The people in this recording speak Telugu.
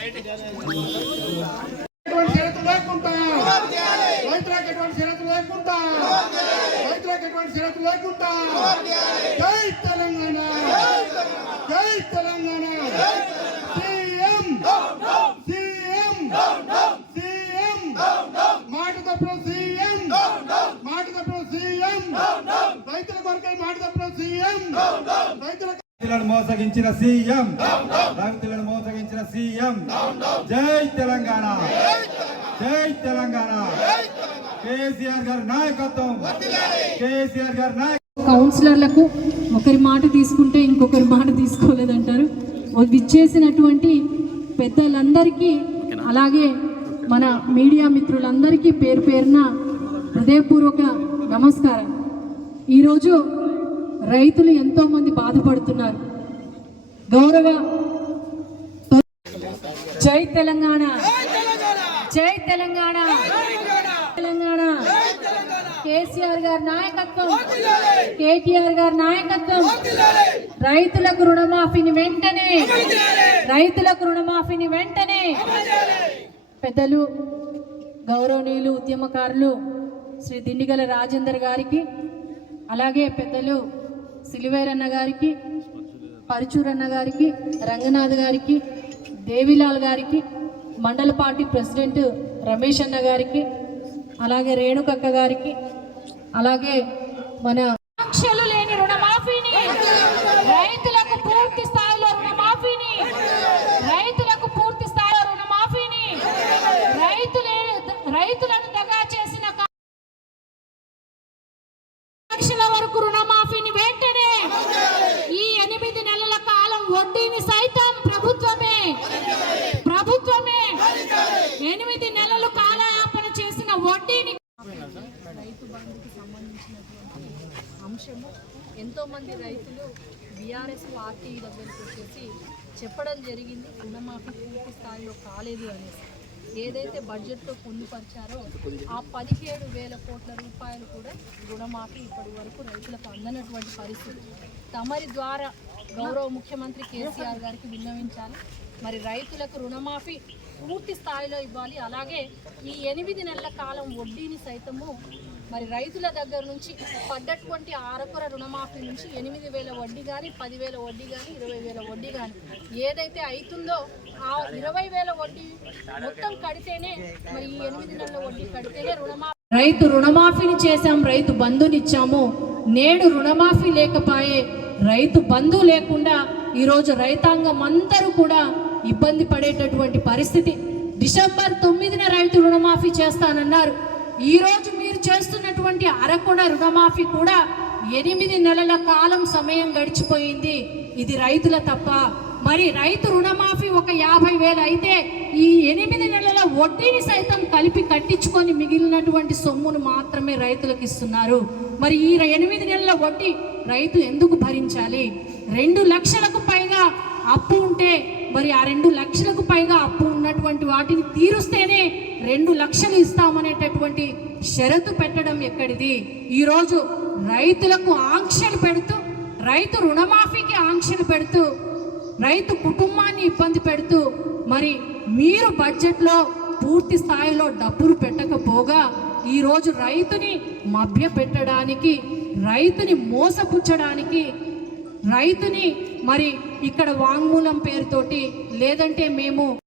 జై తెలంగాణ, జై తెలంగాణ. సీఎం సీఎం సీఎం మాట తప్పుడు సీఎం, మాట తప్పుడు సీఎం, రైతుల కొరకై మాట తప్పుడు సీఎం, రైతులను మోసగించిన సీఎం, రైతులను మోసగించిన సీఎం. జై తెలంగాణ, జై తెలంగాణ. కేసీఆర్ గారి నాయకత్వం, కేసీఆర్ గారి నాయకత్వం. కౌన్సిలర్లకు ఒకరి మాట తీసుకుంటే ఇంకొకరి మాట తీసుకోలేదంటారు. విచ్చేసినటువంటి పెద్దలందరికీ అలాగే మన మీడియా మిత్రులందరికీ పేరు పేరున హృదయపూర్వక నమస్కారం. ఈరోజు రైతులు ఎంతోమంది బాధపడుతున్నారు. గౌరవ జై తెలంగాణ, జై తెలంగాణ, తెలంగాణ. కేసీఆర్ గారి నాయకత్వం, కేటీఆర్ గారి నాయకత్వం. రైతులకు రుణమాఫీని వెంటనే, రైతులకు రుణమాఫీని వెంటనే. పెద్దలు గౌరవనీయులు ఉద్యమకారులు శ్రీ దిండిగల రాజేందర్ గారికి, అలాగే పెద్దలు సిలివేరన్న గారికి, పరుచూరన్న గారికి, రంగనాథ్ గారికి, దేవిలాల్ గారికి, మండల పార్టీ ప్రెసిడెంట్ రమేష్ అన్న గారికి, అలాగే రేణుకక్క గారికి, అలాగే మన ఆంక్షలు లేని రుణమాఫీని, రైతులకు పూర్తి స్థాయిలో రుణమాఫీని, రైతులకు పూర్తి స్థాయిలో రుణమాఫీని, రైతులను దగా చేసిన లక్షల వరకు రుణమాఫీని వెంటనే, ఈ 8 నెలల కాలం వడ్డీని సైతం ప్రభుత్వమే 8 నెలలు కాలయాపన చేసిన వడ్డీని. రైతు బంధుకు సంబంధించినటువంటి అంశము ఎంతోమంది రైతులు బీఆర్ఎస్ పార్టీ దగ్గరికి వచ్చేసి చెప్పడం జరిగింది, రుణమాఫీ పూర్తి స్థాయిలో కాలేదు అనేసి. ఏదైతే బడ్జెట్లో పొందుపరిచారో ఆ 17,000 కోట్ల రూపాయలు కూడా రుణమాఫీ ఇప్పటి వరకు రైతులకు అందనటువంటి పరిస్థితి. తమరి ద్వారా గౌరవ ముఖ్యమంత్రి కేసీఆర్ గారికి విన్నవించాలి. మరి రైతులకు రుణమాఫీ పూర్తి స్థాయిలో ఇవ్వాలి. అలాగే ఈ 8 నెలల కాలం వడ్డీని సైతము మరి రైతుల దగ్గర నుంచి పడ్డటువంటి ఆరకొర రుణమాఫీ నుంచి 8,000 వడ్డీ కానీ, 10,000 వడ్డీ కానీ, 20,000 వడ్డీ కానీ ఏదైతే అవుతుందో ఆ 20,000 వడ్డీ మొత్తం కడితేనే, మరి ఈ 8 నెలల వడ్డీ కడితేనే రుణమాఫీ. రైతు రుణమాఫీని చేశాం, రైతు బంధునిచ్చాము. నేడు రుణమాఫీ లేకపోయే, రైతు బంధు లేకుండా ఈరోజు రైతాంగం అందరూ కూడా ఇబ్బంది పడేటటువంటి పరిస్థితి. డిసెంబర్ 9న రైతు రుణమాఫీ చేస్తానన్నారు. ఈరోజు మీరు చేస్తున్నటువంటి అరకొన రుణమాఫీ కూడా 8 నెలల కాలం సమయం గడిచిపోయింది. ఇది రైతుల తప్ప. మరి రైతు రుణమాఫీ ఒక 50,000 అయితే ఈ 8 నెలల వడ్డీని సైతం కలిపి కట్టించుకొని మిగిలినటువంటి సొమ్మును మాత్రమే రైతులకు ఇస్తున్నారు. మరి ఈ 8 నెలల వడ్డీ రైతు ఎందుకు భరించాలి? 2 లక్షలకు పైగా అప్పు ఉంటే మరి ఆ 2 లక్షలకు పైగా అప్పు ఉన్నటువంటి వాటిని తీరుస్తేనే 2 లక్షలు ఇస్తామనేటటువంటి షరతు పెట్టడం ఎక్కడిది? ఈరోజు రైతులకు ఆంక్షలు పెడుతూ, రైతు రుణమాఫీకి ఆంక్షలు పెడుతూ, రైతు కుటుంబాన్ని ఇబ్బంది పెడుతూ, మరి మీరు బడ్జెట్లో పూర్తి స్థాయిలో డబ్బులు పెట్టకపోగా ఈరోజు రైతుని మభ్య పెట్టడానికి, రైతుని మోసపుచ్చడానికి, రైతుని మరి ఇక్కడ వాంగ్మూలం పేరుతోటి లేదంటే మేము